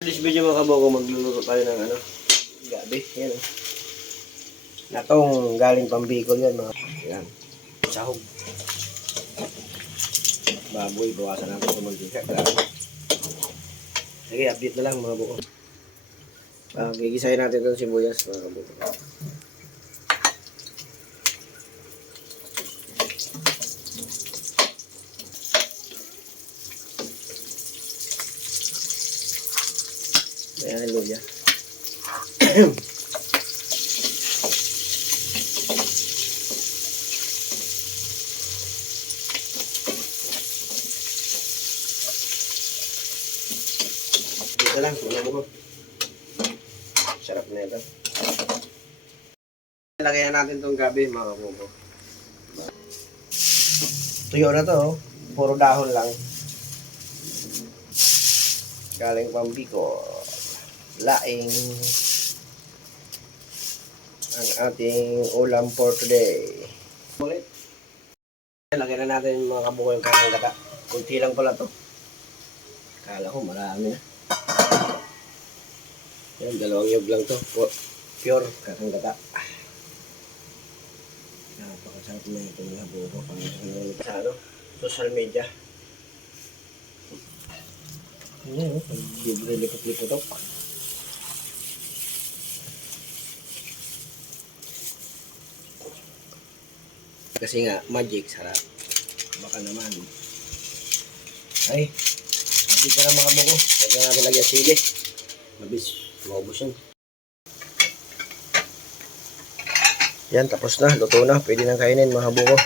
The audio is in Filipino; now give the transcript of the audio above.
This video mga kabuko, magluluto tayo ng gabi. Yan. Natong galing pang Bicol yan mga. Yan. Sahog. Baboy, bawasan natin sa mantika. Sige, update na lang mga kabuko. Gigisahin natin itong sibuyas mga kabuko. Ayan, luya. Dito lang, mga buko. Sarap na ito. Lagyan natin itong gabi, mga buko. Tuyo na to, puro dahon lang. Galing pang Bicol. Laing ang ating ulam for today. Ulit. Lagyan na natin mga kabuko yung kakang gata. Kunti lang pala to. Kala ko marami na. Yan, dalawang yug lang to. Pure kakang gata. Napakasarap na ito mga kabuko. Sa social media. Yan, libre lipot-lipotok. Kasi nga, magic, sarap. Baka naman. Ay, magic ka na mga kabuko. Huwag na natin lagyan sili. Mabis, maubos yan. Yan, tapos na. Luto na. Pwede nang kainin mga kabuko.